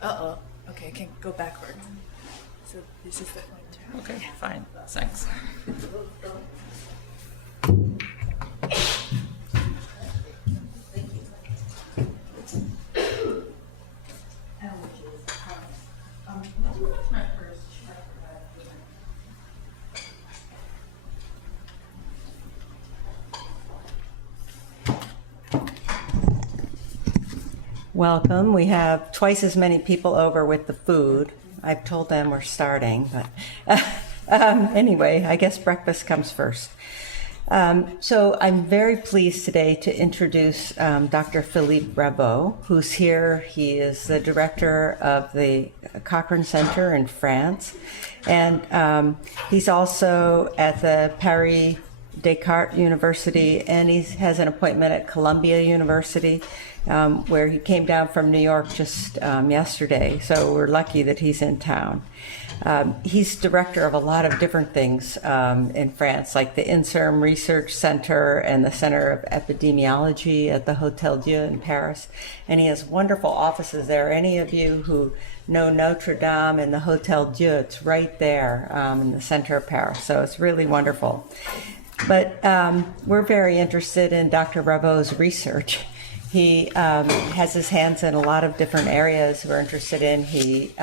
Uh-oh. Okay, I can go backward. So this is the pointer. Okay, fine. Thanks. Welcome. We have twice as many people over with the food. I've told them we're starting, but anyway, I guess breakfast comes first. So I'm very pleased today to introduce Dr. Philippe Ravaud, who's here. He is the director of the Cochrane Center in France, and he's also at the Paris Descartes University, and he has an appointment at Columbia University, where he came down from New York just yesterday, so we're lucky that he's in town. He's director of a lot of different things in France, like the INSERM Research Center and the Center of Epidemiology at the Hotel Dieu in Paris, and he has wonderful offices there. Any of you who know Notre Dame and the Hotel Dieu, it's right there in the center of Paris, so it's really wonderful. But we're very interested in Dr. Ravaud's research. He has his hands in a lot of different areas we're interested in. He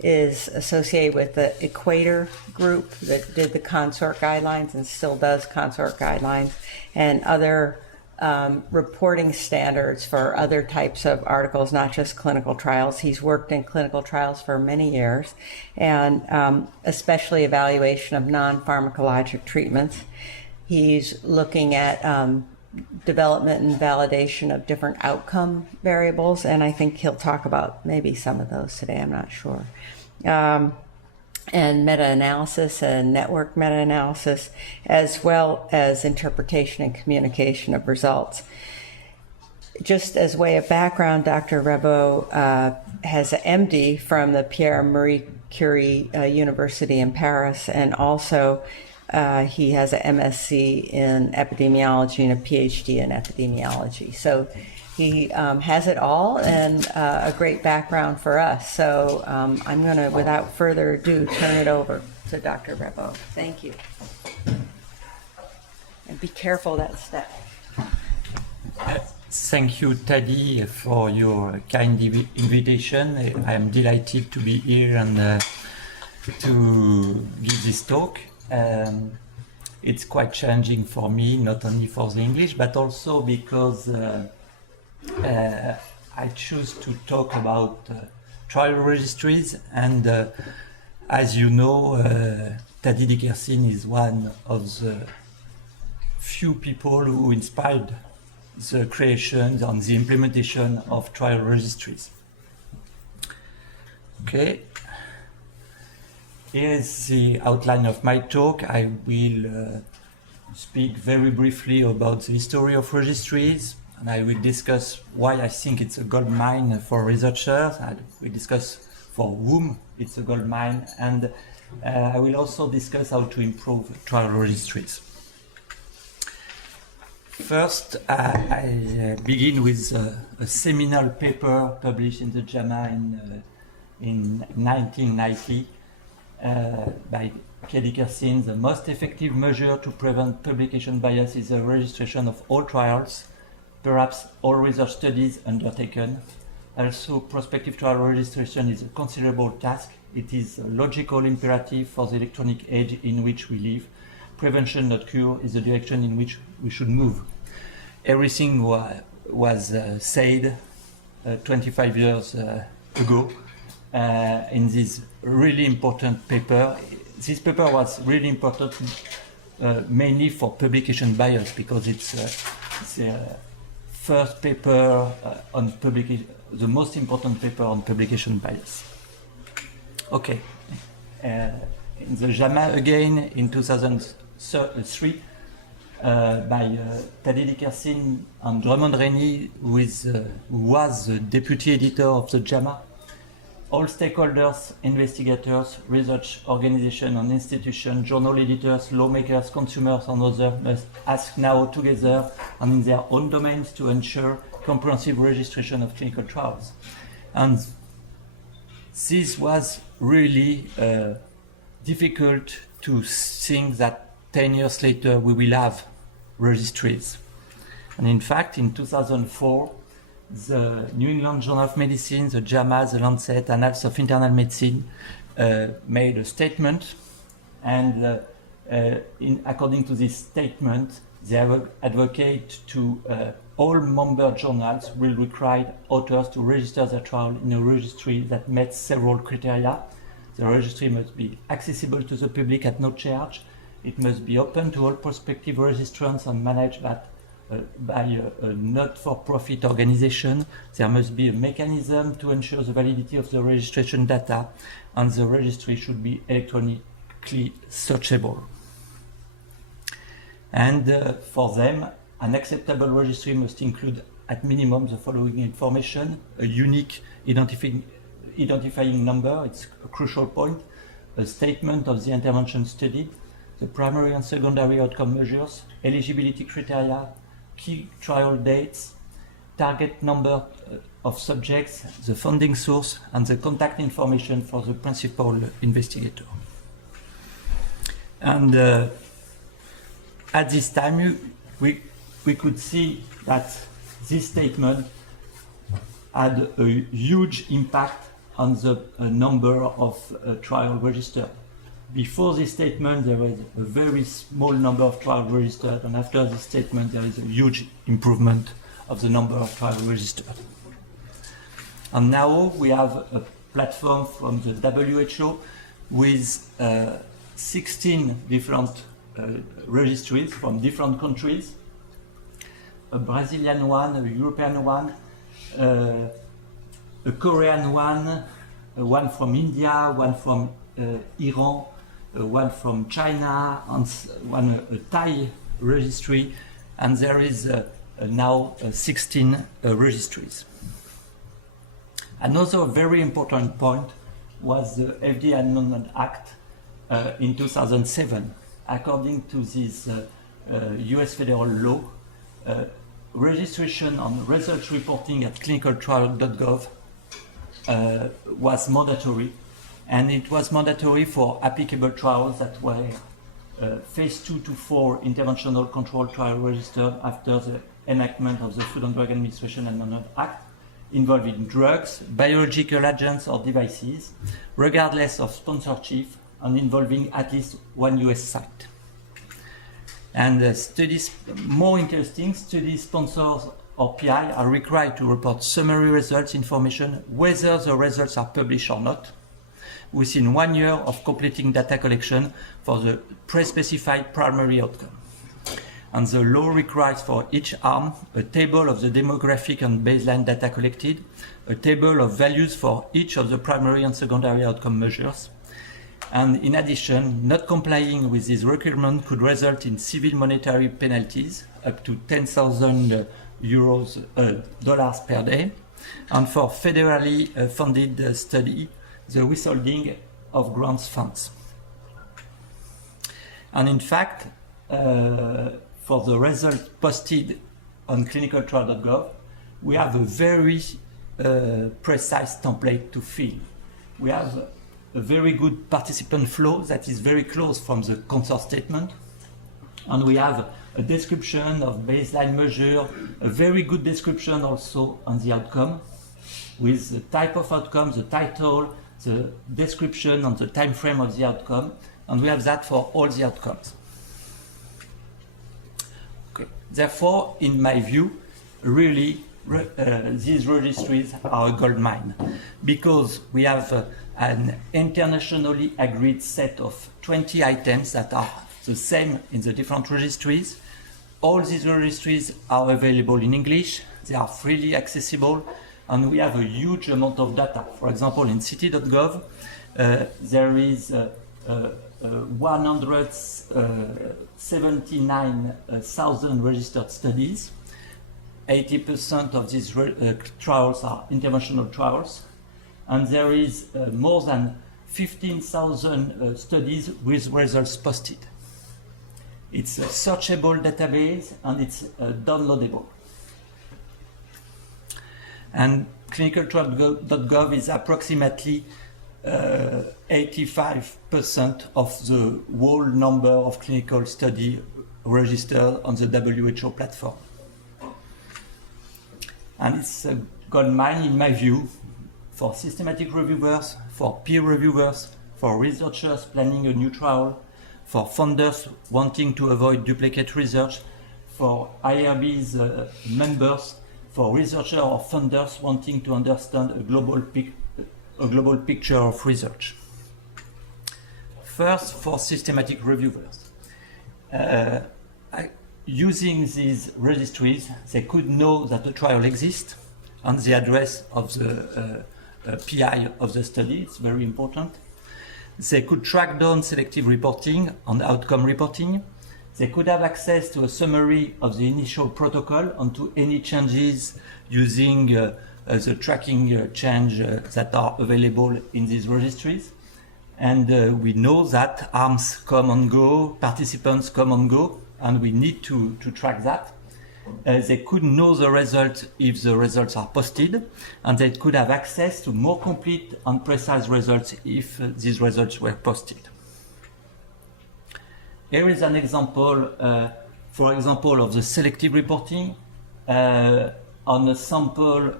is associated with the Equator group that did the consort guidelines and still does consort guidelines, and other reporting standards for other types of articles, not just clinical trials. He's worked in clinical trials for many years, and especially evaluation of non-pharmacologic treatments. He's looking at development and validation of different outcome variables, and I think he'll talk about maybe some of those today, I'm not sure. And meta-analysis and network meta-analysis, as well as interpretation and communication of results. Just as way of background, Dr. Ravaud has an MD from the Pierre Marie Curie University in Paris, and also he has an MSc in epidemiology and a PhD in epidemiology. So he has it all, and a great background for us. So I'm going to, without further ado, turn it over to Dr. Ravaud. Thank you. And be careful that step. Thank you, Tadi, for your kind invitation. I am delighted to be here and to give this talk. It's quite challenging for me, not only for the English, but also because I choose to talk about trial registries, and as you know, Tadi Dickerson is one of the few people who inspired the creation and the implementation of trial registries. Okay. Here is the outline of my talk. I will speak very briefly about the history of registries, and I will discuss why I think it's a gold mine for researchers. I will discuss for whom it's a gold mine, and I will also discuss how to improve trial registries. First, I begin with a seminal paper published in the JAMA in 1990. By Pierre Dickerson. The most effective measure to prevent publication bias is the registration of all trials, perhaps all research studies undertaken. Also, prospective trial registration is a considerable task. It is a logical imperative for the electronic age in which we live. Prevention, not cure, is the direction in which we should move. Everything was said 25 years ago. In this really important paper. This paper was really important mainly for publication bias, because it's the first paper on publication, the most important paper on publication bias. Okay. In the JAMA again in 2003 by Tadi Dickerson and Drummond Rennie, who was the deputy editor of the JAMA. All stakeholders, investigators, research organizations and institutions, journal editors, lawmakers, consumers and others must act now together and in their own domains to ensure comprehensive registration of clinical trials. And this was really difficult to think that 10 years later we will have registries. And in fact, in 2004, the New England Journal of Medicine, the JAMA, the Lancet, Annals of Internal Medicine made a statement, and according to this statement, they advocate to all member journals will require authors to register their trial in a registry that meets several criteria. The registry must be accessible to the public at no charge. It must be open to all prospective registrants and managed by a not-for-profit organization. There must be a mechanism to ensure the validity of the registration data, and the registry should be electronically searchable. And for them, an acceptable registry must include at minimum the following information: a unique identifying number, it's a crucial point, a statement of the intervention studied, the primary and secondary outcome measures, eligibility criteria, key trial dates, target number of subjects, the funding source, and the contact information for the principal investigator. And at this time, we could see that this statement had a huge impact on the number of trials registered. Before this statement, there was a very small number of trials registered, and after this statement, there is a huge improvement of the number of trials registered. And now we have a platform from the WHO with 16 different registries from different countries, a Brazilian one, a European one, a Korean one, one from India, one from Iran, one from China, and one a Thai registry, and there is now 16 registries. Another very important point was the FDA Amendment Act in 2007. According to this US federal law, registration on results reporting at clinicaltrial.gov was mandatory, and it was mandatory for applicable trials that were phase 2 to 4 interventional control trial registered after the enactment of the Food and Drug Administration Amendment Act, involving drugs, biological agents or devices, regardless of sponsorship, and involving at least one US site. And studies, more interesting, study sponsors or PI are required to report summary results information, whether the results are published or not, within 1 year of completing data collection for the pre-specified primary outcome. And the law requires for each arm a table of the demographic and baseline data collected, a table of values for each of the primary and secondary outcome measures. And in addition, not complying with this requirement could result in civil monetary penalties up to $10,000 dollars per day. And for federally funded study, the withholding of grants funds. And in fact, for the result posted on clinicaltrial.gov, we have a very precise template to fill. We have a very good participant flow that is very close from the consent statement. And we have a description of baseline measure, a very good description also on the outcome, with the type of outcome, the title, the description and the time frame of the outcome. And we have that for all the outcomes. Okay. Therefore, in my view, really, these registries are a gold mine, because we have an internationally agreed set of 20 items that are the same in the different registries. All these registries are available in English, they are freely accessible, and we have a huge amount of data. For example, in city.gov, there is 179,000 registered studies. 80% of these trials are interventional trials, and there is more than 15,000 studies with results posted. It's a searchable database and it's downloadable. And clinicaltrial.gov is approximately 85% of the whole number of clinical study registered on the WHO platform. And it's a gold mine, in my view, for systematic reviewers, for peer reviewers, for researchers planning a new trial, for funders wanting to avoid duplicate research, for IRB's members, for researchers or funders wanting to understand a global picture of research. First, for systematic reviewers. Using these registries, they could know that the trial exists and the address of the PI of the study. It's very important. They could track down selective reporting and outcome reporting. They could have access to a summary of the initial protocol and to any changes using the tracking change that are available in these registries. And we know that arms come and go, participants come and go, and we need to track that. They could know the result if the results are posted, and they could have access to more complete and precise results if these results were posted. Here is an example, for example, of the selective reporting. On a sample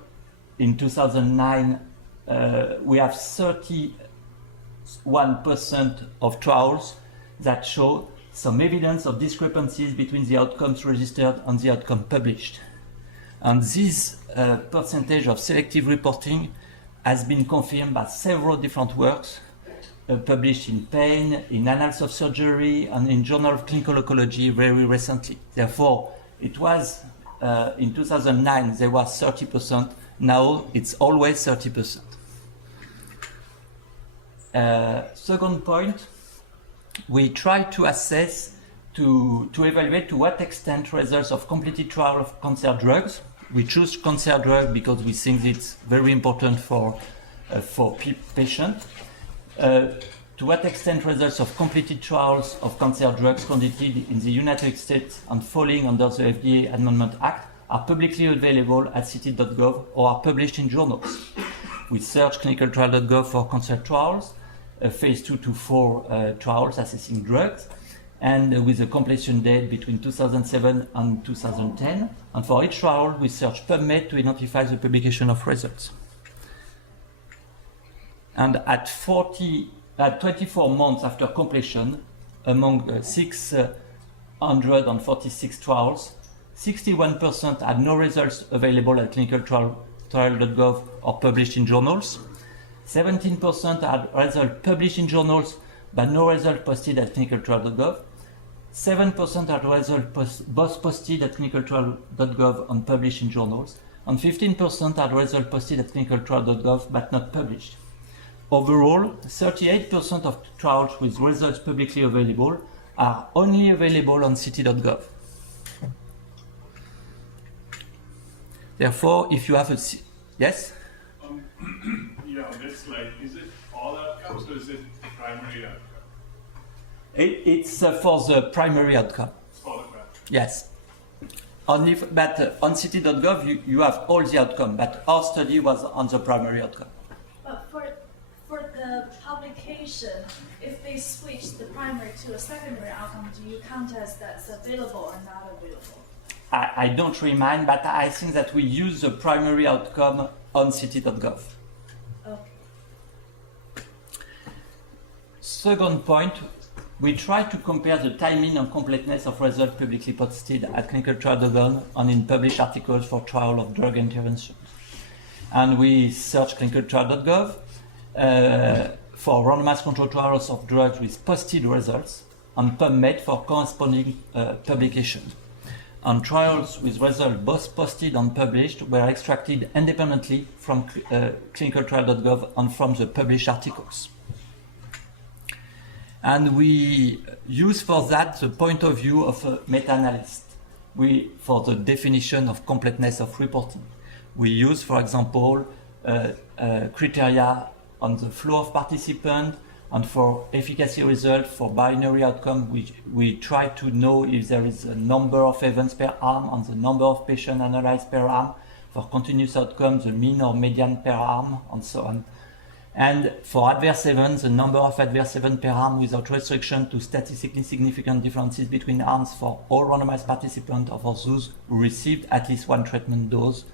in 2009, we have 31% of trials that show some evidence of discrepancies between the outcomes registered and the outcome published. And this percentage of selective reporting has been confirmed by several different works published in Pain, in Annals of Surgery, and in Journal of Clinical Oncology very recently. Therefore, it was in 2009 there was 30%. Now it's always 30%. Second point, we try to assess, to evaluate to what extent results of completed trial of cancer drugs. We choose cancer drug because we think it's very important for patients. To what extent results of completed trials of cancer drugs conducted in the United States and falling under the FDA Amendment Act are publicly available at ct.gov or are published in journals. We search clinicaltrial.gov for cancer trials, phase 2 to 4 trials assessing drugs, and with a completion date between 2007 and 2010. And for each trial, we search PubMed to identify the publication of results. And at 24 months after completion, among 646 trials, 61% had no results available at clinicaltrial.gov or published in journals. 17% had results published in journals, but no result posted at clinicaltrial.gov. 7% had results both posted at clinicaltrial.gov and published in journals. And 15% had results posted at clinicaltrial.gov but not published. Overall, 38% of trials with results publicly available are only available on ct.gov. Therefore, if you have a... Yes? Yeah, on this slide, is it all outcomes or is it primary outcome? It's for the primary outcome. For the primary. Yes. But on ct.gov, you have all the outcome, but our study was on the primary outcome. But for the publication, if they switch the primary to a secondary outcome, do you count as that's available or not available? I don't remind, but I think that we use the primary outcome on ct.gov. Okay. Second point, we try to compare the timing and completeness of results publicly posted at clinicaltrial.gov and in published articles for trial of drug interventions. And we search clinicaltrial.gov for randomized control trials of drugs with posted results and PubMed for corresponding publications. And trials with results both posted and published were extracted independently from clinicaltrial.gov and from the published articles. And we use for that the point of view of a meta-analyst for the definition of completeness of reporting. We use, for example, criteria on the flow of participants, and for efficacy result, for binary outcome, we try to know if there is a number of events per arm and the number of patients analyzed per arm. for continuous outcomes, the mean or median per arm, and so on. And for adverse events, the number of adverse events per arm without restriction to statistically significant differences between arms for all randomized participants or for those who received at least one treatment dose.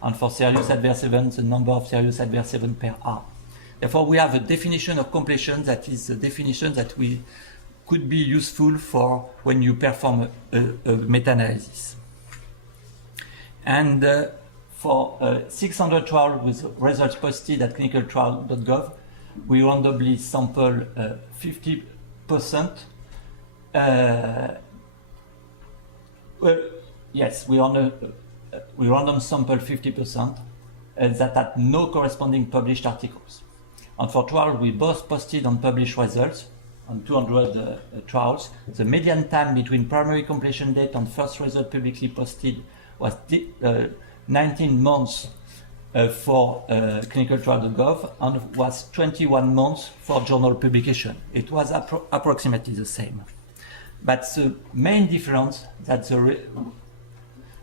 And for serious adverse events, the number of serious adverse events per arm. Therefore, we have a definition of completion that is a definition that we could be useful for when you perform a meta-analysis. And for 600 trials with results posted at clinicaltrial.gov, we randomly sample 50%. We random sample 50% that had no corresponding published articles. And for trials we both posted and published results on 200 trials, the median time between primary completion date and first result publicly posted was 19 months for clinicaltrial.gov and was 21 months for journal publication. It was approximately the same. But the main difference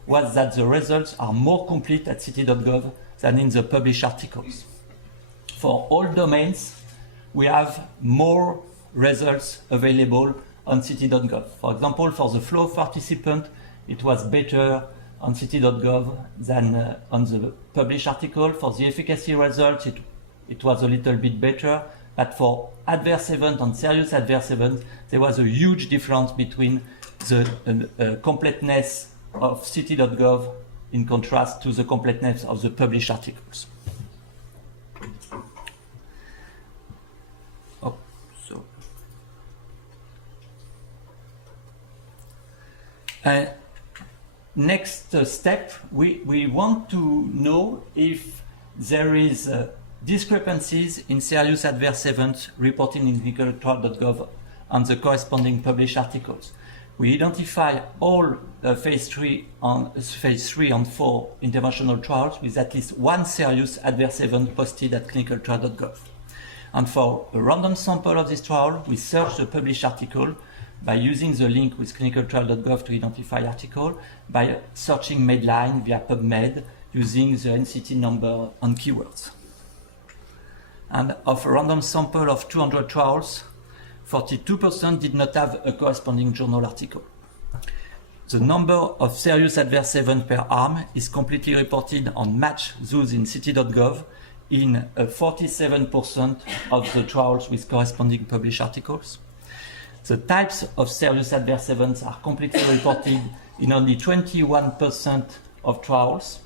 was that the results are more complete at ct.gov than in the published articles. For all domains, we have more results available on ct.gov. For example, for the flow of participant, it was better on ct.gov than on the published article. For the efficacy results, it was a little bit better, but for adverse event and serious adverse event, there was a huge difference between the completeness of ct.gov in contrast to the completeness of the published articles. Next step, we want to know if there is discrepancies in serious adverse events reported in clinicaltrial.gov and the corresponding published articles. We identify all phase 3 and 4 interventional trials with at least one serious adverse event posted at clinicaltrial.gov. And for a random sample of this trial, we search the published article by using the link with clinicaltrial.gov to identify article, by searching Medline via PubMed using the NCT number and keywords. And of a random sample of 200 trials, 42% did not have a corresponding journal article. The number of serious adverse events per arm is completely reported and match those in ct.gov in 47% of the trials with corresponding published articles. The types of serious adverse events are completely reported in only 21% of trials,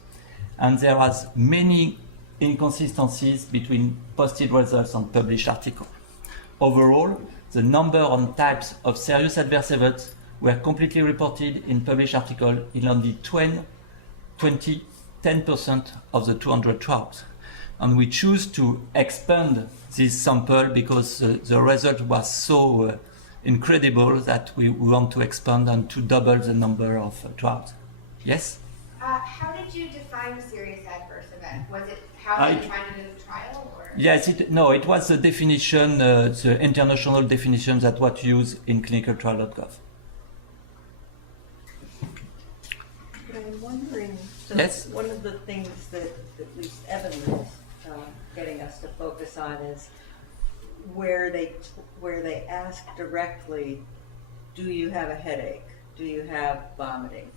and there are many inconsistencies between posted results and published articles. Overall, the number and types of serious adverse events were completely reported in published articles in only 10% of the 200 trials. And we choose to expand this sample because the result was so incredible that we want to expand and to double the number of trials. Yes? How did you define serious adverse event? Was it how you defined it in the trial? Or? Yes, it was the definition, the international definition that was used in clinicaltrial.gov. But I'm wondering, so yes? One of the things that at least Evan is getting us to focus on is where they ask directly, do you have a headache? Do you have vomiting?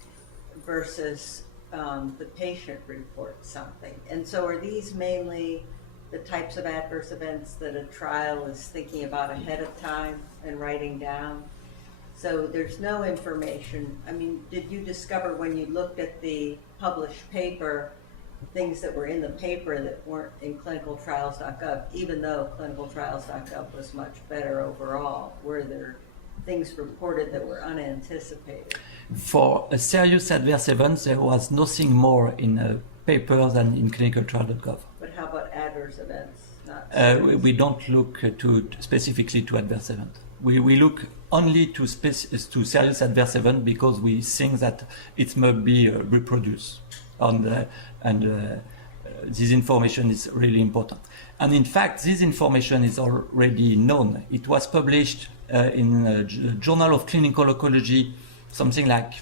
Versus the patient reports something. And so are these mainly the types of adverse events that a trial is thinking about ahead of time and writing down? So there's no information. I mean, did you discover when you looked at the published paper things that were in the paper that weren't in clinicaltrials.gov, even though clinicaltrials.gov was much better overall? Were there things reported that were unanticipated? For a serious adverse event, there was nothing more in a paper than in clinicaltrial.gov. But how about adverse events? We don't look specifically to adverse event. We look only to serious adverse event because we think that it must be reproduced. And this information is really important. And in fact, this information is already known. It was published in the Journal of Clinical Oncology something like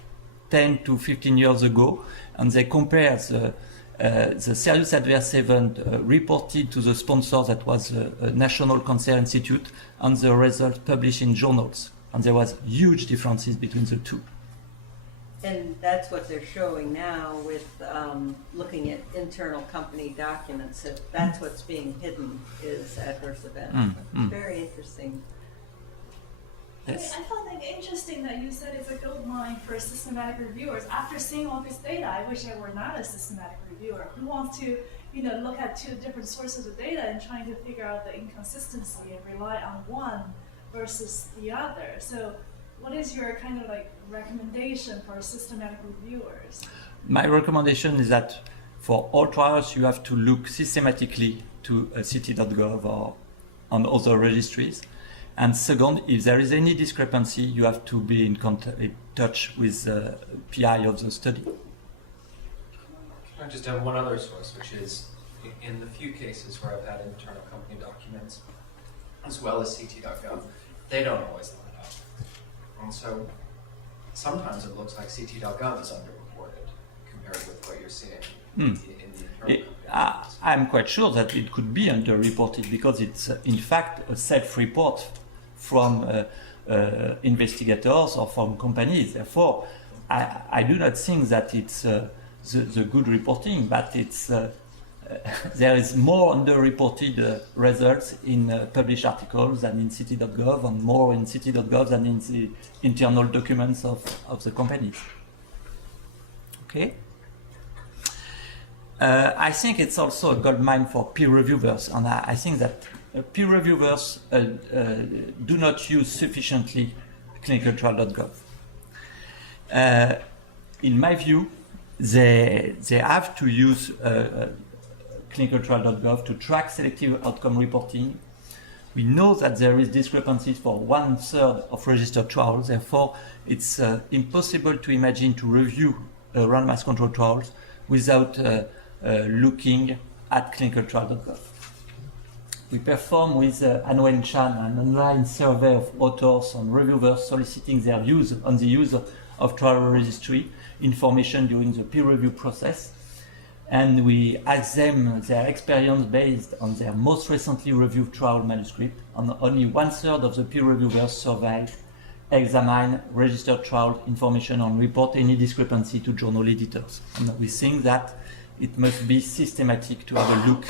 10 to 15 years ago, and they compare the the serious adverse event reported to the sponsor, that was a National Cancer Institute, and the results published in journals. And there was huge differences between the two. And that's what they're showing now with looking at internal company documents. That's what's being hidden is adverse events. It's very interesting. Yes. I found it interesting that you said it's a gold mine for systematic reviewers. After seeing all this data, I wish I were not a systematic reviewer who wants to, look at two different sources of data and trying to figure out the inconsistency and rely on one versus the other. So, what is your kind of recommendation for systematic reviewers? My recommendation is that for all trials, you have to look systematically to ct.gov or on other registries. And second, if there is any discrepancy, you have to be in touch with the PI of the study. I just have one other source, which is in the few cases where I've had internal company documents, as well as ct.gov, they don't always line up. And so sometimes it looks like ct.gov is underreported compared with what you're seeing in the internal company. I'm quite sure that it could be underreported because it's in fact a self-report from investigators or from companies. Therefore, I do not think that it's the good reporting, but it's there is more underreported results in published articles than in ct.gov, and more in ct.gov than in the internal documents of the companies. Okay. I think it's also a gold mine for peer reviewers, and I think that peer reviewers do not use sufficiently clinicaltrial.gov. In my view, they have to use clinicaltrial.gov to track selective outcome reporting. We know that there is discrepancies for 1/3 of registered trials. Therefore, it's impossible to imagine to review randomized controlled trials without looking at clinicaltrial.gov. We perform with Anwen Chan an online survey of authors and reviewers soliciting their views on the use of trial registry information during the peer review process. And we ask them their experience based on their most recently reviewed trial manuscript, and only 1/3 of the peer reviewers surveyed examine registered trial information and report any discrepancy to journal editors. And we think that it must be systematic to have a look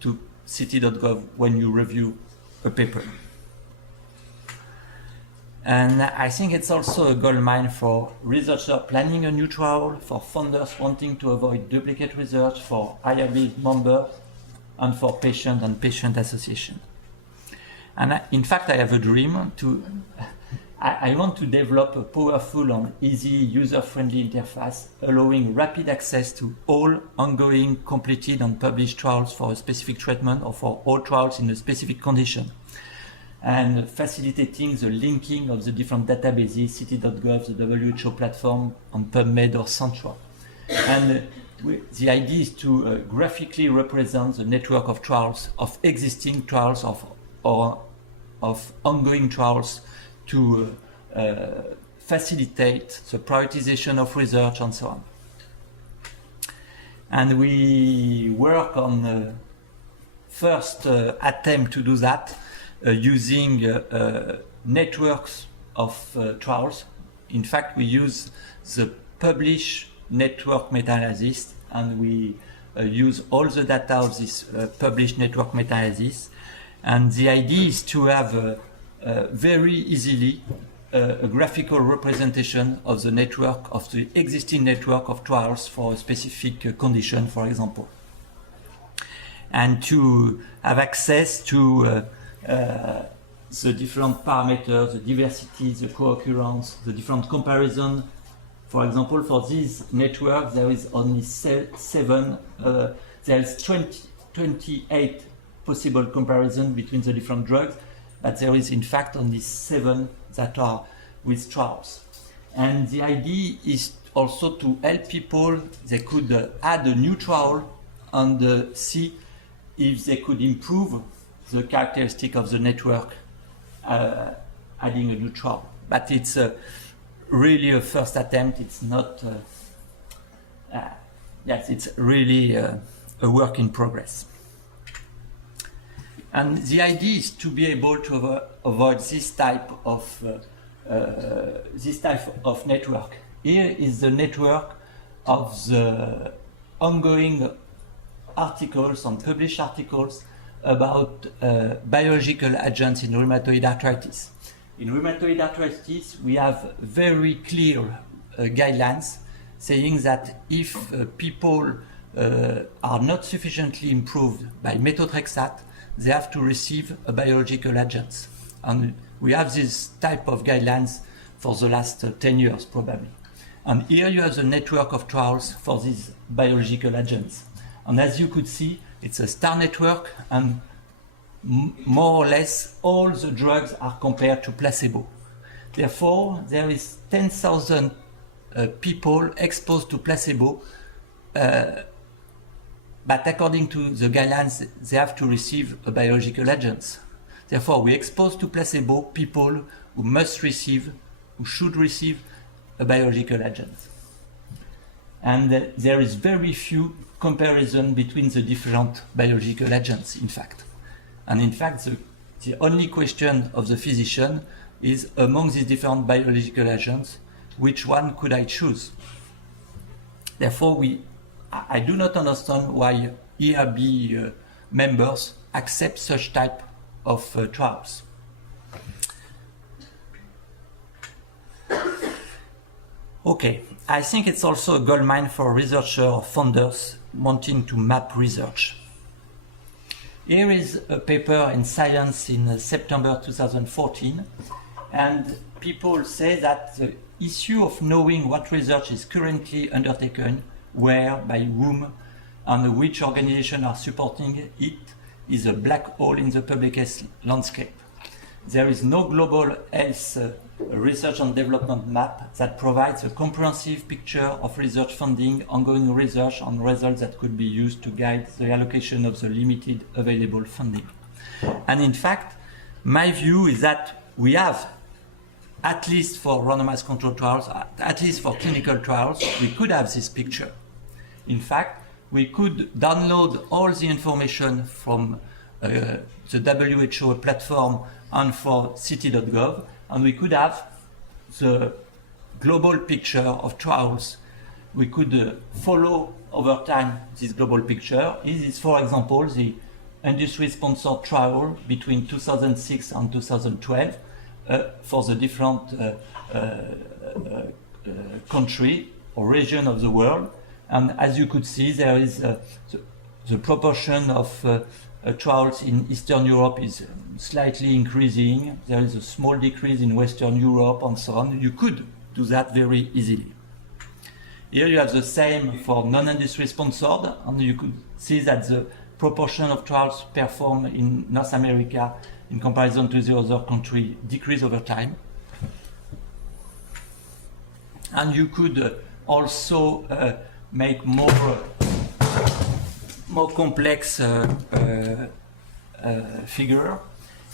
to ct.gov when you review a paper. And I think it's also a gold mine for researchers planning a new trial, for funders wanting to avoid duplicate research, for IRB members, and for patient and patient association. And in fact, I have a dream to. I want to develop a powerful and easy user-friendly interface allowing rapid access to all ongoing, completed and published trials for a specific treatment or for all trials in a specific condition, and facilitating the linking of the different databases, ct.gov, the WHO platform, on PubMed or Central. And the idea is to graphically represent the network of trials, of existing trials, or of ongoing trials, to facilitate the prioritization of research and so on. And we work on the first attempt to do that using networks of trials. In fact, we use the published network meta-analysis, and we use all the data of this published network meta-analysis. And the idea is to have very easily a graphical representation of the network, of the existing network of trials for a specific condition, for example. And to have access to the different parameters, the diversity, the co-occurrence, the different comparison. For example, for this network, there is only 7, there is 28 possible comparisons between the different drugs, but there is in fact only 7 that are with trials. And the idea is also to help people. They could add a new trial and see if they could improve the characteristic of the network adding a new trial. But it's really a first attempt. It's not yes, it's really a work in progress. And the idea is to be able to avoid this type of network. Here is the network of the ongoing articles and published articles about biological agents in rheumatoid arthritis. In rheumatoid arthritis, we have very clear guidelines saying that if people are not sufficiently improved by methotrexate, they have to receive a biological agent. And we have this type of guidelines for the last 10 years probably. And here you have the network of trials for these biological agents. And as you could see, it's a star network, and more or less all the drugs are compared to placebo. Therefore, there is 10,000 people exposed to placebo, but according to the guidelines, they have to receive a biological agent. Therefore, we expose to placebo people who must receive, who should receive a biological agent. And there is very few comparison between the different biological agents, in fact. And in fact, the only question of the physician is, among these different biological agents, which one could I choose? Therefore, I do not understand why ERB members accept such type of trials. Okay, I think it's also a goldmine for researchers or funders wanting to map research. Here is a paper in Science in September 2014, and people say that the issue of knowing what research is currently undertaken, where, by whom, and which organizations are supporting it is a black hole in the public health landscape. There is no global health research and development map that provides a comprehensive picture of research funding, ongoing research, and results that could be used to guide the allocation of the limited available funding. And in fact, my view is that we have, at least for randomized controlled trials, at least for clinical trials, we could have this picture. In fact, we could download all the information from the WHO platform and for ct.gov, and we could have the global picture of trials. We could follow over time this global picture. This is, for example, the industry-sponsored trial between 2006 and 2012 for the different country or region of the world. And as you could see, there is the proportion of trials in Eastern Europe is slightly increasing. There is a small decrease in Western Europe and so on. You could do that very easily. Here you have the same for non-industry sponsored, and you could see that the proportion of trials performed in North America in comparison to the other country decrease over time. And you could also make more complex figure.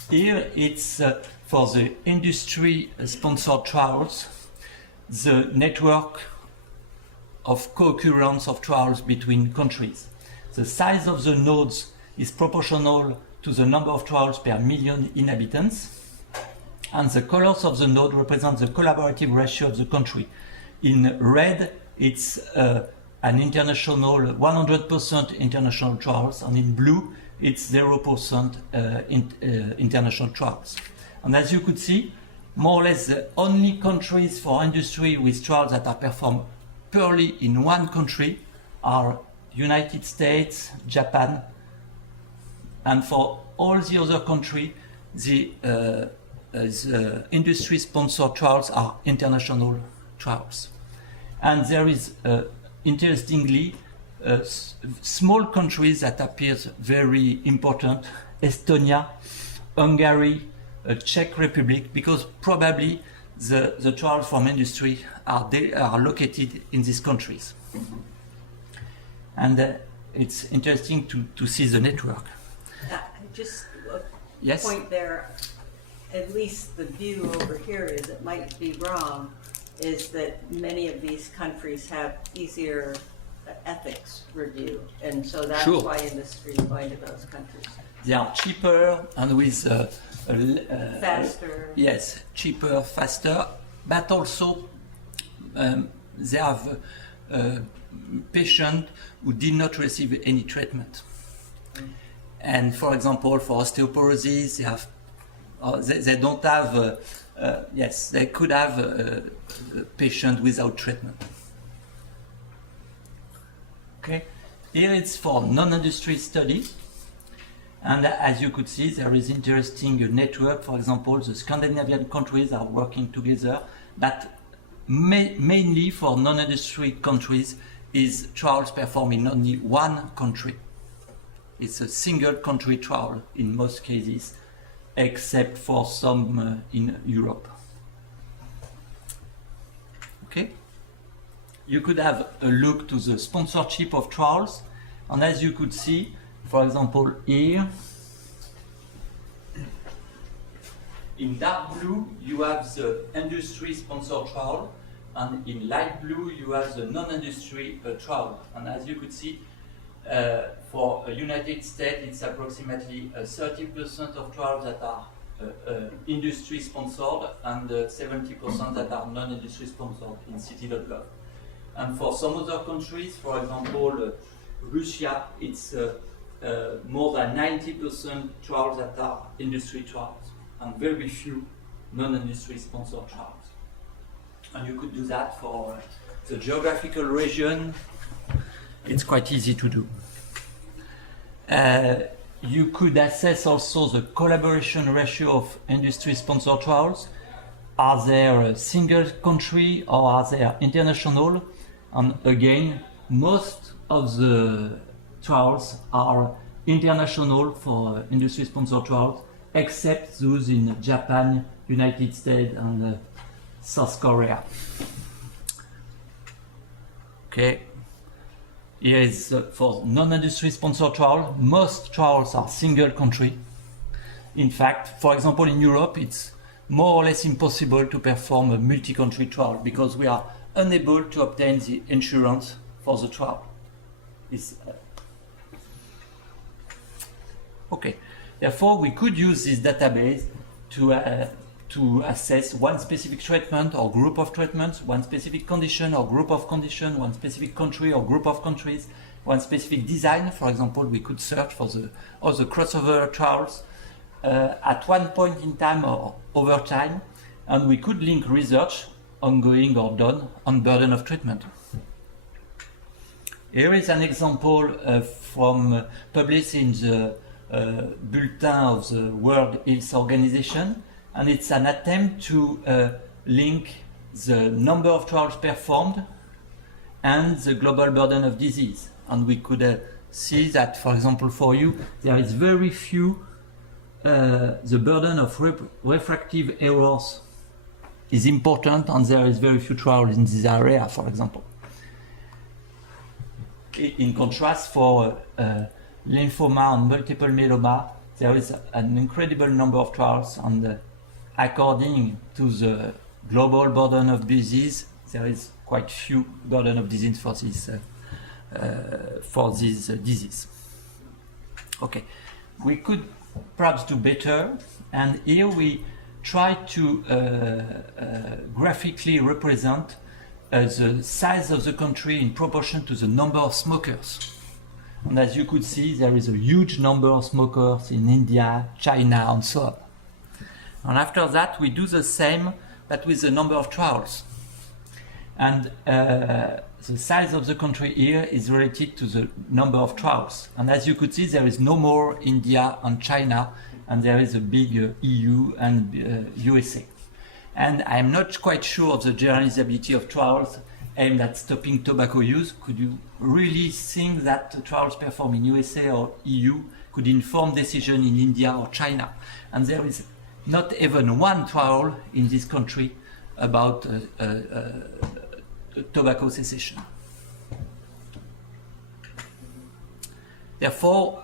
Here it's for the industry-sponsored trials, the network of co-occurrence of trials between countries. The size of the nodes is proportional to the number of trials per million inhabitants, and the colors of the node represent the collaborative ratio of the country. In red, it's an international 100% international trials, and in blue it's 0% international trials. And as you could see, more or less the only countries for industry with trials that are performed purely in one country are United States, Japan, and for all the other countries, the industry-sponsored trials are international trials. And there is interestingly, small countries that appear very important: Estonia, Hungary, Czech Republic, because probably the trials from industry are located in these countries. And it's interesting to see the network. Just Yes? point there, at least the view over here is, it might be wrong, is that many of these countries have easier ethics review, and so that's Sure. why industry is going to those countries. They are cheaper and with Faster. Yes, cheaper, faster, but also they have patients who did not receive any treatment. And for example, for osteoporosis, they have they don't have. Yes, they could have a patient without treatment. Okay, here it's for non-industry study. And as you could see, there is interesting network. For example, the Scandinavian countries are working together, but mainly for non-industry countries is trials performed in only one country. It's a single country trial in most cases, except for some in Europe. Okay? You could have a look to the sponsorship of trials, and as you could see, for example, here, in dark blue, you have the industry-sponsored trial, and in light blue, you have the non-industry trial. And as you could see, for United States, it's approximately 30% of trials that are industry-sponsored and 70% that are non-industry sponsored in city.gov. And for some other countries, for example, Russia, it's more than 90% trials that are industry trials and very few non-industry sponsored trials. And you could do that for the geographical region. It's quite easy to do. You could assess also the collaboration ratio of industry sponsored trials. Are they a single country or are they international? And again, most of the trials are international for industry-sponsored trials, except those in Japan, United States, and South Korea. Okay. Here is for non-industry sponsored trials. Most trials are single country. In fact, for example, in Europe, it's more or less impossible to perform a multi-country trial because we are unable to obtain the insurance for the trial. Okay. Therefore, we could use this database to assess one specific treatment or group of treatments, one specific condition or group of conditions, one specific country or group of countries, one specific design. For example, we could search for all the crossover trials at one point in time or over time, and we could link research, ongoing or done, on burden of treatment. Here is an example from published in the Bulletin of the World Health Organization, and it's an attempt to link the number of trials performed and the global burden of disease. And we could see that, for example, for you, there is very few, the burden of refractive errors is important, and there is very few trials in this area, for example. In contrast, for lymphoma and multiple myeloma, there is an incredible number of trials, and according to the global burden of disease, there is quite few burden of disease for this disease. Okay, we could perhaps do better, and here we try to graphically represent the size of the country in proportion to the number of smokers. And as you could see, there is a huge number of smokers in India, China, and so on. And after that, we do the same, but with the number of trials. And the size of the country here is related to the number of trials. And as you could see, there is no more India and China, and there is a big EU and USA. And I'm not quite sure of the generalizability of trials aimed at stopping tobacco use. Could you really think that the trials performed in USA or EU could inform decision in India or China? And there is not even one trial in this country about tobacco cessation. Therefore,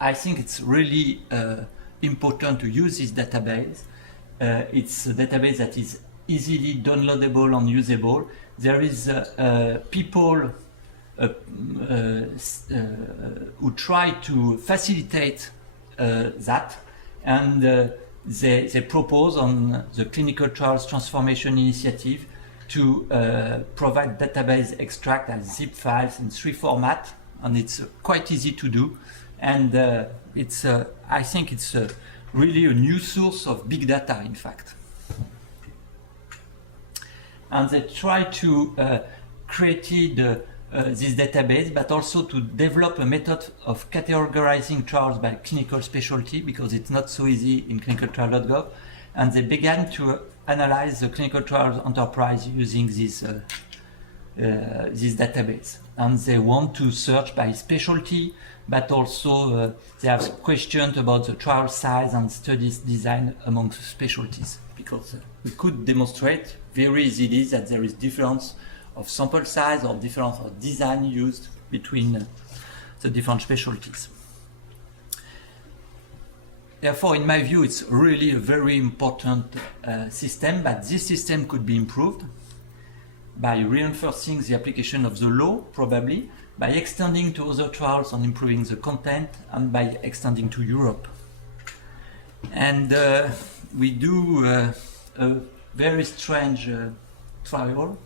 I think it's really important to use this database. It's a database that is easily downloadable and usable. There is people who try to facilitate that, and they propose on the Clinical Trials Transformation Initiative to provide database extract as zip files in 3 formats, and it's quite easy to do, and it's I think it's really a new source of big data, in fact. And they try to create this database, but also to develop a method of categorizing trials by clinical specialty, because it's not so easy in clinicaltrial.gov. And they began to analyze the clinical trials enterprise using this database. And they want to search by specialty, but also they have questions about the trial size and studies design among specialties, because we could demonstrate very easily that there is difference of sample size or difference of design used between the different specialties. Therefore, in my view, it's really a very important system, but this system could be improved by reinforcing the application of the law, probably, by extending to other trials and improving the content, and by extending to Europe. And we do a very strange trial,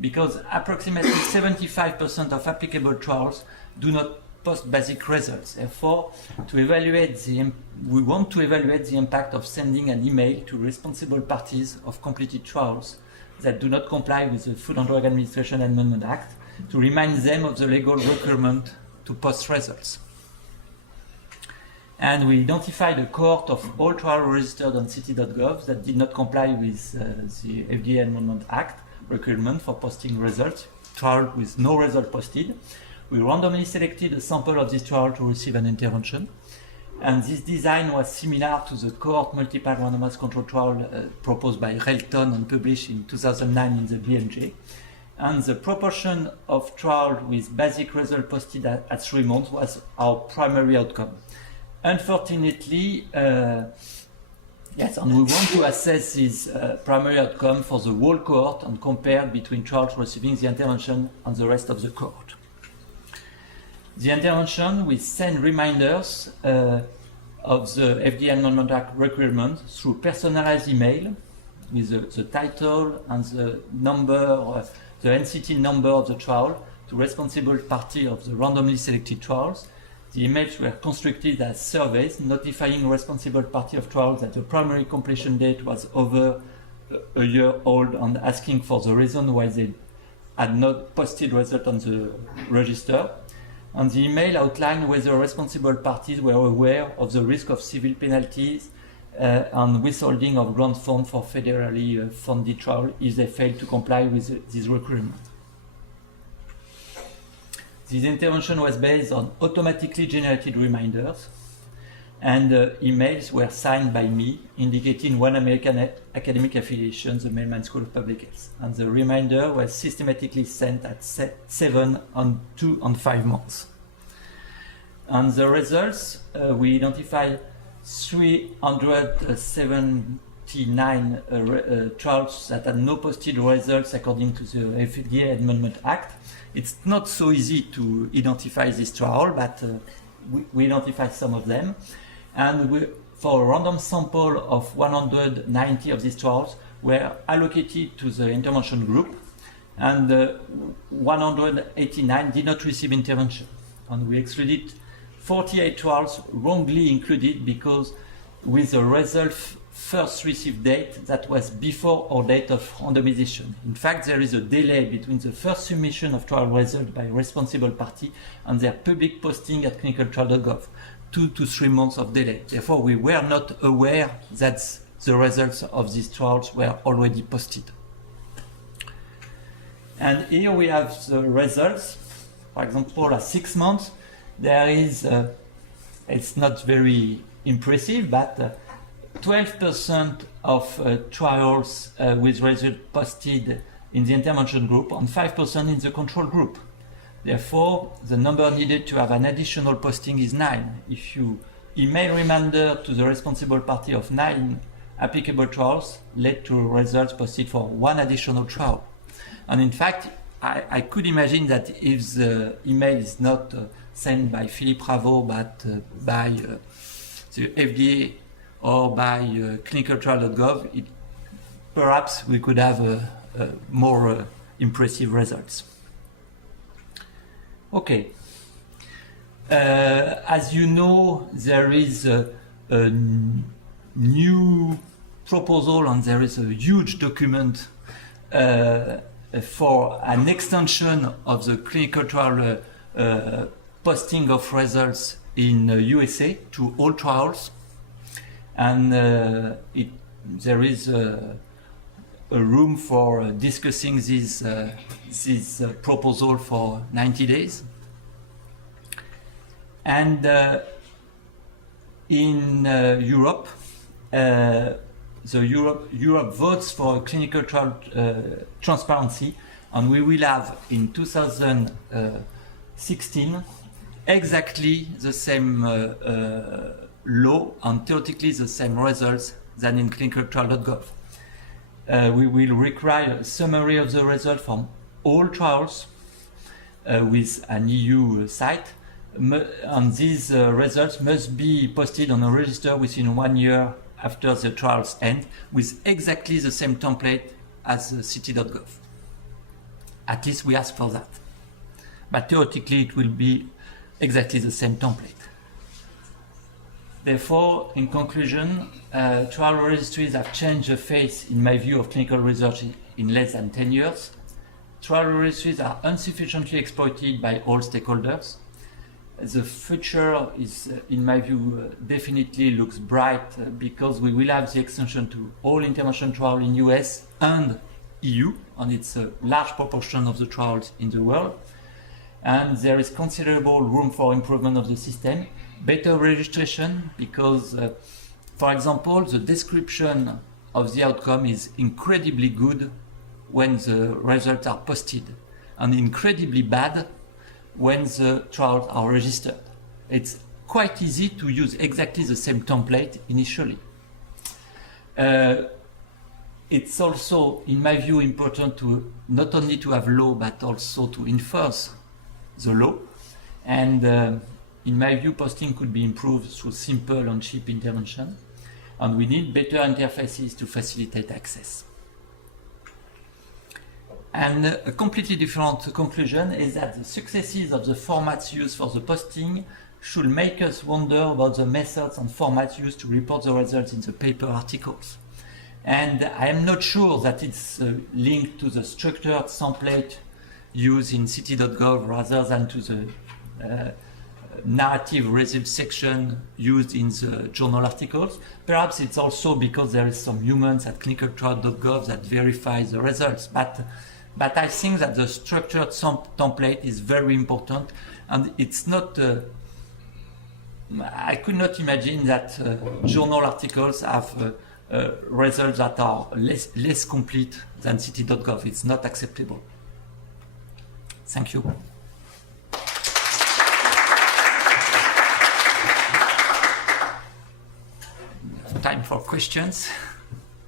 because approximately 75% of applicable trials do not post basic results. Therefore, we want to evaluate the impact of sending an email to responsible parties of completed trials that do not comply with the Food and Drug Administration Amendment Act, to remind them of the legal requirement to post results. And we identified a cohort of all trials registered on ct.gov that did not comply with the FDA Amendment Act requirement for posting results, trial with no result posted. We randomly selected a sample of this trial to receive an intervention. And this design was similar to the cohort multiple randomized control trial proposed by Relton and published in 2009 in the BMJ. And the proportion of trials with basic result posted at 3 months was our primary outcome. Unfortunately, yes, and we want to assess this primary outcome for the whole cohort and compare between trials receiving the intervention and the rest of the cohort. The intervention will send reminders of the FDA Amendment Act requirement through personalized email with the title and the number, the NCT number of the trial to responsible party of the randomly selected trials. The emails were constructed as surveys notifying responsible party of trials that the primary completion date was over a year old and asking for the reason why they had not posted result on the register. And the email outlined whether responsible parties were aware of the risk of civil penalties and withholding of grant funds for federally funded trials if they fail to comply with this requirement. This intervention was based on automatically generated reminders, and emails were signed by me, indicating one American academic affiliation, the Mailman School of Public Health. And the reminder was systematically sent at 7 and 2 and 5 months. And the results, we identified 379 trials that had no posted results according to the FDA Amendment Act. It's not so easy to identify this trial, but we identified some of them. And for a random sample of 190 of these trials were allocated to the intervention group, and 189 did not receive intervention. And we excluded 48 trials wrongly included because with the result first received date that was before our date of randomization. In fact, there is a delay between the first submission of trial result by responsible party and their public posting at clinicaltrial.gov, 2 to 3 months of delay. Therefore, we were not aware that the results of these trials were already posted. And here we have the results. For example, at 6 months, there is, it's not very impressive, but 12% of trials with result posted in the intervention group and 5% in the control group. Therefore, the number needed to have an additional posting is 9. If you email reminder to the responsible party of 9 applicable trials, led to results posted for 1 additional trial. And in fact, I could imagine that if the email is not sent by Philippe Ravaud, but by the FDA or by clinicaltrial.gov, perhaps we could have more impressive results. Okay. As you know, there is a new proposal and there is a huge document for an extension of the clinical trial posting of results in USA to all trials. And there is a room for discussing this proposal for 90 days. And in Europe, Europe votes for clinical trial transparency, and we will have in 2016 exactly the same law and theoretically the same results than in clinicaltrial.gov. We will require a summary of the result from all trials with an EU site, and these results must be posted on a register within 1 year after the trials end, with exactly the same template as ct.gov. At least we ask for that. But theoretically it will be exactly the same template. Therefore, in conclusion, trial registries have changed the face, in my view, of clinical research in less than 10 years. Trial registries are insufficiently exploited by all stakeholders. The future is, in my view, definitely looks bright because we will have the extension to all international trials in US and EU, and it's a large proportion of the trials in the world. And there is considerable room for improvement of the system. Better registration because, for example, the description of the outcome is incredibly good when the results are posted and incredibly bad when the trials are registered. It's quite easy to use exactly the same template initially. It's also, in my view, important to not only to have law but also to enforce the law. And in my view, posting could be improved through simple and cheap intervention. And we need better interfaces to facilitate access. And a completely different conclusion is that the successes of the formats used for the posting should make us wonder about the methods and formats used to report the results in the paper articles. And I am not sure that it's linked to the structured template used in ct.gov rather than to the narrative results section used in the journal articles. Perhaps it's also because there is some humans at clinicaltrial.gov that verify the results. But I think that the structured template is very important, and it's not. I could not imagine that journal articles have results that are less complete than ct.gov. It's not acceptable. Thank you. Time for questions.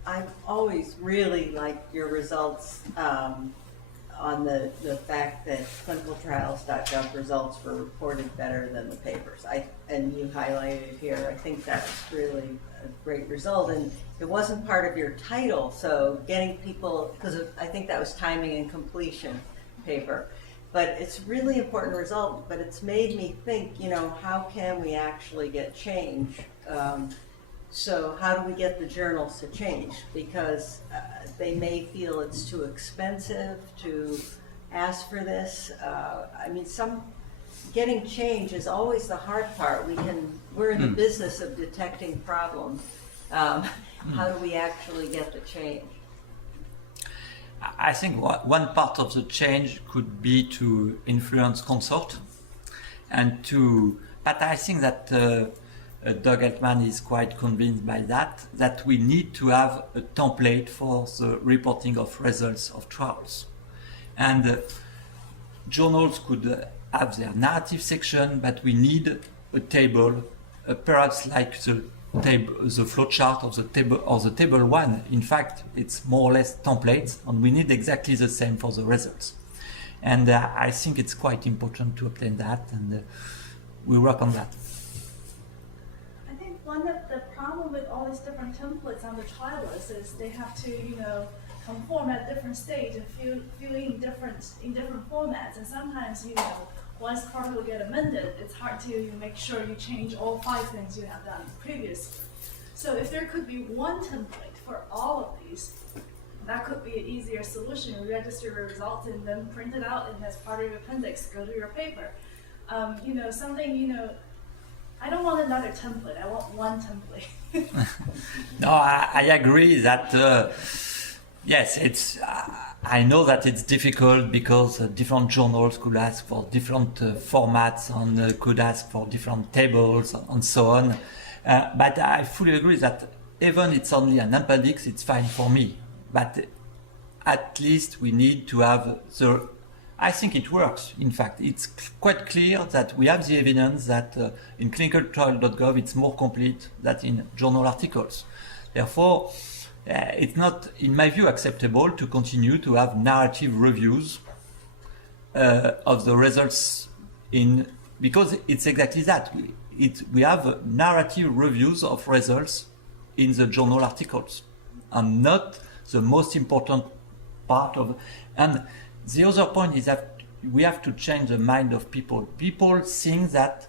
I've always really liked your results on the fact that clinicaltrials.gov results were reported better than the papers. And you highlighted here, I think that's really a great result. And it wasn't part of your title, so getting people, because I think that was timing and completion paper. But it's a really important result, but it's made me think, how can we actually get change? So how do we get the journals to change? Because they may feel it's too expensive to ask for this. Getting change is always the hard part. We're in the business of detecting problems. How do we actually get the change? I think one part of the change could be to influence consort but I think that Doug Altman is quite convinced by that we need to have a template for the reporting of results of trials. And journals could have their narrative section, but we need a table, perhaps like the flow chart of the table or the table one. In fact, it's more or less templates, and we need exactly the same for the results. And I think it's quite important to obtain that, and we work on that. I think one of the problem with all these different templates on the trial list is they have to, conform at different stage and fill in different formats. And sometimes, once part will get amended, it's hard to make sure you change all 5 things you have done previously. So if there could be one template for all of these, that could be an easier solution. You register your results and then print it out, and as part of your appendix, go to your paper. I don't want another template. I want one template. No, I agree that, yes, I know that it's difficult because different journals could ask for different formats and could ask for different tables and so on. But I fully agree that even it's only an appendix, it's fine for me. But at least we need to have I think it works. In fact, it's quite clear that we have the evidence that in clinicaltrial.gov it's more complete than in journal articles. Therefore, it's not, in my view, acceptable to continue to have narrative reviews of the results because it's exactly that. We have narrative reviews of results in the journal articles, and not the most important part of. And the other point is that we have to change the mind of people. People think that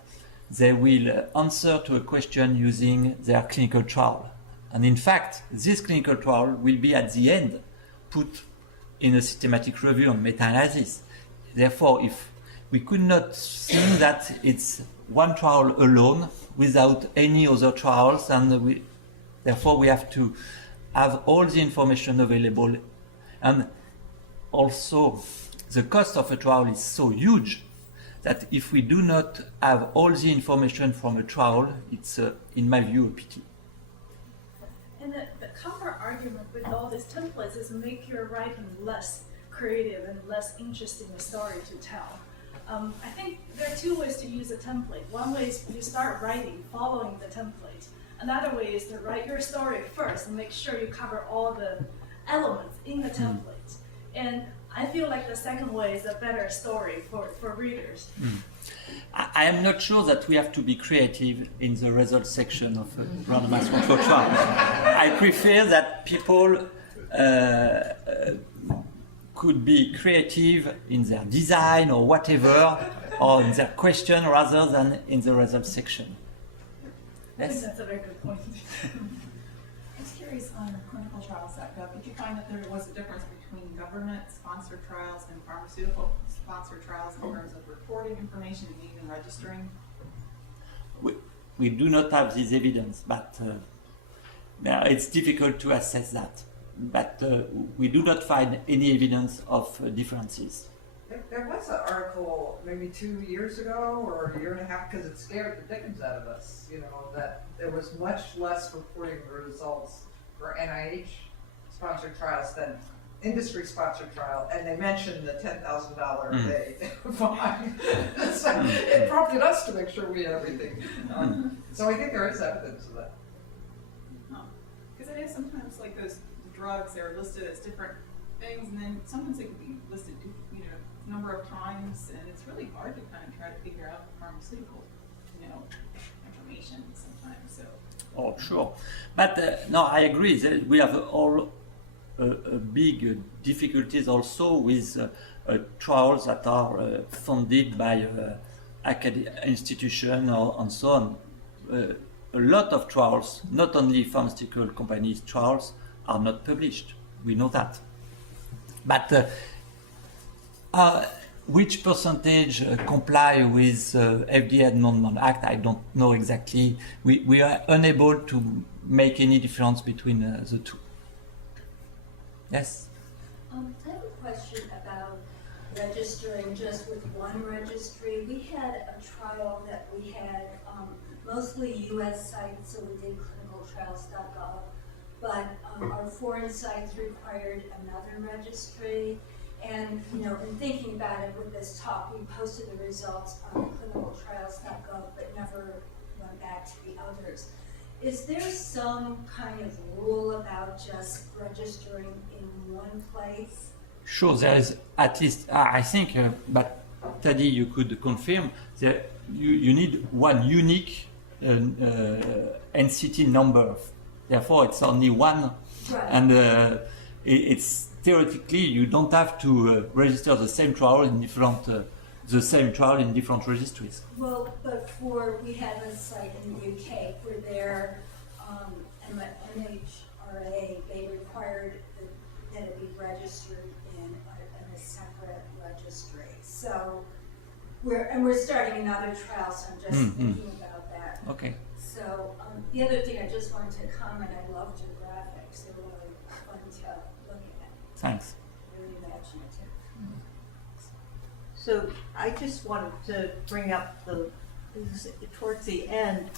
they will answer to a question using their clinical trial. And in fact, this clinical trial will be at the end put in a systematic review and meta-analysis. Therefore, if we could not think that it's one trial alone without any other trials, and therefore we have to have all the information available. And also, the cost of a trial is so huge that if we do not have all the information from a trial, it's, in my view, a pity. And the counter argument with all these templates is make your writing less creative and less interesting a story to tell. I think there are 2 ways to use a template. One way is you start writing following the template. Another way is to write your story first and make sure you cover all the elements in the template. And I feel like the second way is a better story for readers. I am not sure that we have to be creative in the results section of a randomized control trial. I prefer that people could be creative in their design or whatever, or in their question rather than in the results section. I think Yes? that's a very good point. I was curious on clinicaltrials.gov, did you find that there was a difference between government-sponsored trials and pharmaceutical-sponsored trials in terms of reporting information and even registering? We do not have this evidence, but it's difficult to assess that. But we do not find any evidence of differences. There was an article maybe 2 years ago or a year and a half, because it scared the dickens out of us, that there was much less reporting results for NIH-sponsored trials than industry-sponsored trial, and they mentioned the $10,000 a day fine. So it prompted us to make sure we had everything. So I think there is evidence of that. Because it is sometimes like those drugs, they're listed as different things, and then sometimes they could be listed, number of times, and it's really hard to kind of try to figure out pharmaceutical, information sometimes. So. Oh, sure. But no, I agree that we have all big difficulties also with trials that are funded by academic institution and so on. A lot of trials, not only pharmaceutical companies' trials, are not published. We know that. But which percentage comply with FDA Amendment Act, I don't know exactly. We are unable to make any difference between the 2. Yes? I have a question about registering just with one registry. We had a trial that we had mostly U.S. sites, so we did clinicaltrials.gov, but our foreign sites required another registry. And, in thinking about it with this talk, we posted the results on clinicaltrials.gov, but never went back to the others. Is there some kind of rule about just registering in one place? sure there is at least, I think, but Taddy, you could confirm that you need one unique NCT number. Therefore, it's only one, Right. and it's theoretically you don't have to register the same trial in different registries. Well, but we have a site in the UK for their MHRA, they required that it be registered in a separate registry. So we're starting another trial, so I'm just thinking about that. Okay. So the other thing I just wanted to comment, I loved your graphics. They're really fun to look at, Thanks. really imaginative. So I just wanted to bring up towards the end,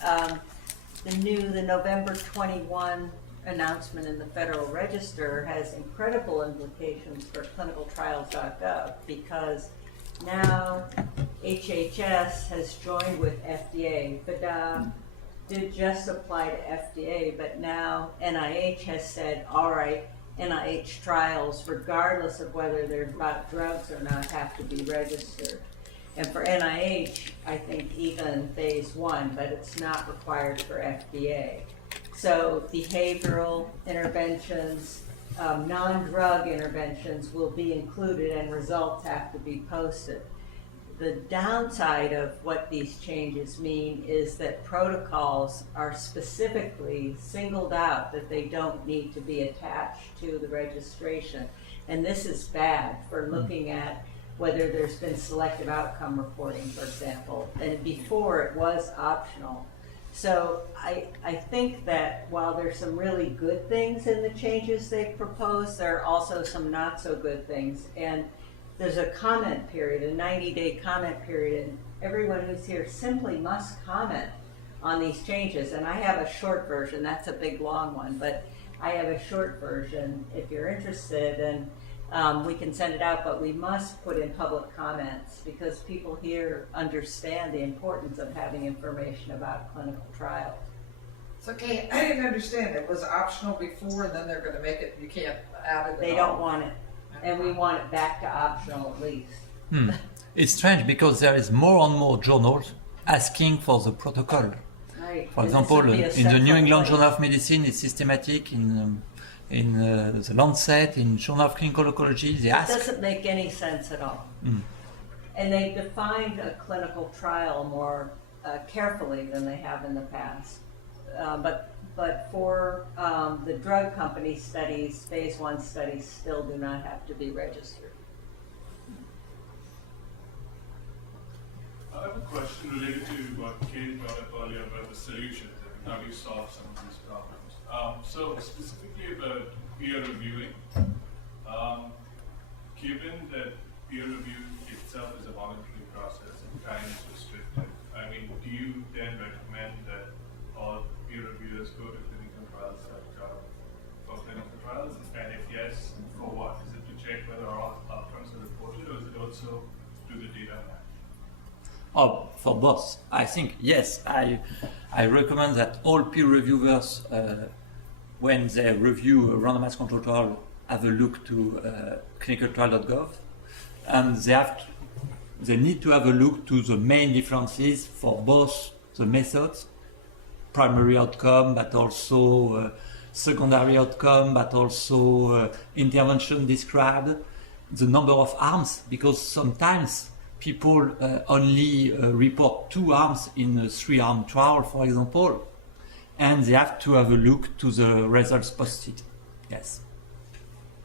the November 21 announcement in the Federal Register has incredible implications for clinicaltrials.gov because now HHS has joined with FDA. FDA did just apply to FDA, but now NIH has said, all right, NIH trials, regardless of whether they're about drugs or not, have to be registered. And for NIH, I think even phase 1, but it's not required for FDA. So behavioral interventions, non-drug interventions will be included and results have to be posted. The downside of what these changes mean is that protocols are specifically singled out that they don't need to be attached to the registration. And this is bad for looking at whether there's been selective outcome reporting, for example. And before it was optional. So I think that while there's some really good things in the changes they've proposed, there are also some not so good things. And there's a comment period, a 90-day comment period, and everyone who's here simply must comment on these changes. And I have a short version, that's a big long one, but I have a short version if you're interested, and we can send it out, but we must put in public comments because people here understand the importance of having information about clinical trials. It's okay, I didn't understand, it was optional before and then they're gonna make it, you can't add it They at all. don't want it, and we want it back to optional at least. It's strange because there is more and more journals asking for the protocol. Right. For And this example, would be a in the New central England place. Journal of Medicine, it's systematic. In the Lancet, in Journal of Clinical Oncology, they It ask. doesn't make any sense at all. And they defined a clinical trial more carefully than they have in the past. But for the drug company studies, phase 1 studies still do not have to be registered. I have a question related to what Kate brought up earlier about the solutions and how do you solve some of these problems. So specifically about peer reviewing, given that peer review itself is a voluntary process and time is restricted, I mean, do you then recommend that all peer reviewers go to clinicaltrials.gov for clinical trials? And if yes, for what? Is it to check whether all outcomes are reported or is it also to do the data match? Oh, for both. I think, yes, I recommend that all peer reviewers, when they review a randomized control trial, have a look to clinicaltrial.gov, and they need to have a look to the main differences for both the methods, primary outcome, but also secondary outcome, but also intervention described, the number of arms, because sometimes people only report 2 arms in a 3-arm trial, for example, and they have to have a look to the results posted. Yes.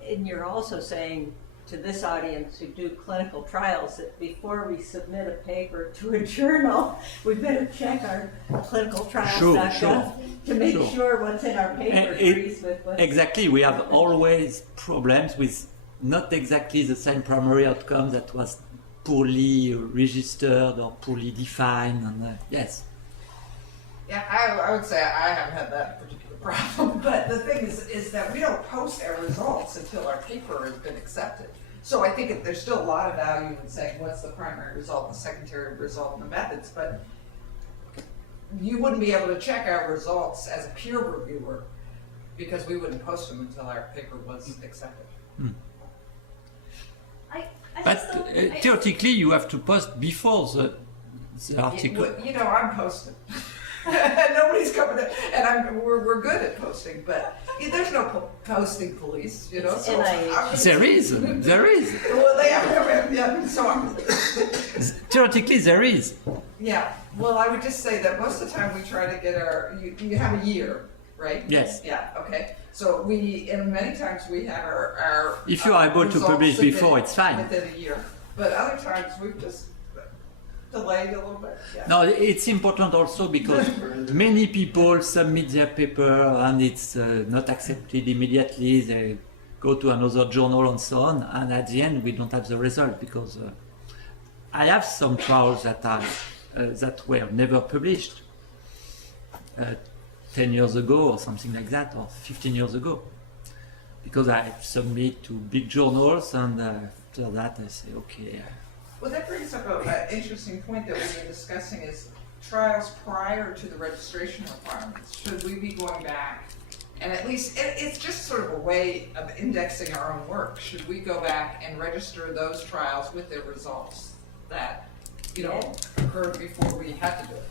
And you're also saying to this audience who do clinical trials that before we submit a paper to a journal, we better check our clinicaltrials.gov Sure. to make Sure. sure what's in our paper agrees with what's... Exactly. We have always problems with not exactly the same primary outcome that was poorly registered or poorly defined. And yes. Yeah, I would say I haven't had that particular problem, but the thing is that we don't post our results until our paper has been accepted. So I think there's still a lot of value in saying what's the primary result, the secondary result, and the methods, but you wouldn't be able to check our results as a peer reviewer because we wouldn't post them until our paper was accepted. I But just don't. theoretically, you have to post before the article. You know, I'm posting. Nobody's coming in, and we're good at posting, but there's no posting police, you know. So There is. Well, they have to come in, yeah. So Theoretically, there is. yeah. Well, I would just say that most of the time we try to get you have a year, right? Yes. Yeah. Okay. So and many times we have our If you are able to results publish submitted before, it's fine. within a year. But other times we've just delayed a little bit. Yeah. No, it's important also because many people submit their paper and it's not accepted immediately. They go to another journal and so on, and at the end we don't have the result because I have some trials that were never published 10 years ago or something like that, or 15 years ago, because I submit to big journals and after that I say okay. Well, that brings up an interesting point that we've been discussing is trials prior to the registration requirements. Should we be going back? And at least it's just sort of a way of indexing our own work. Should we go back and register those trials with their results that, occurred before we had to do it?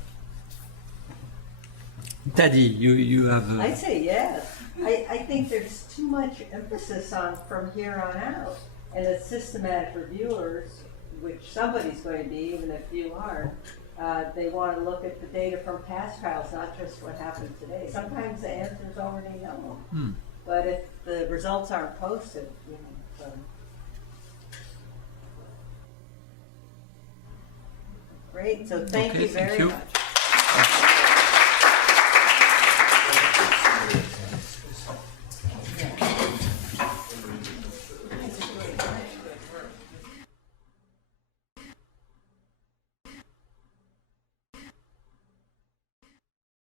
Daddy, you have. I'd say yes. I think there's too much emphasis on from here on out. And as systematic reviewers, which somebody's going to be, even if you aren't, they want to look at the data from past trials, not just what happened today. Sometimes the answer's already known. But if the results aren't posted, so. Great, so thank you very much.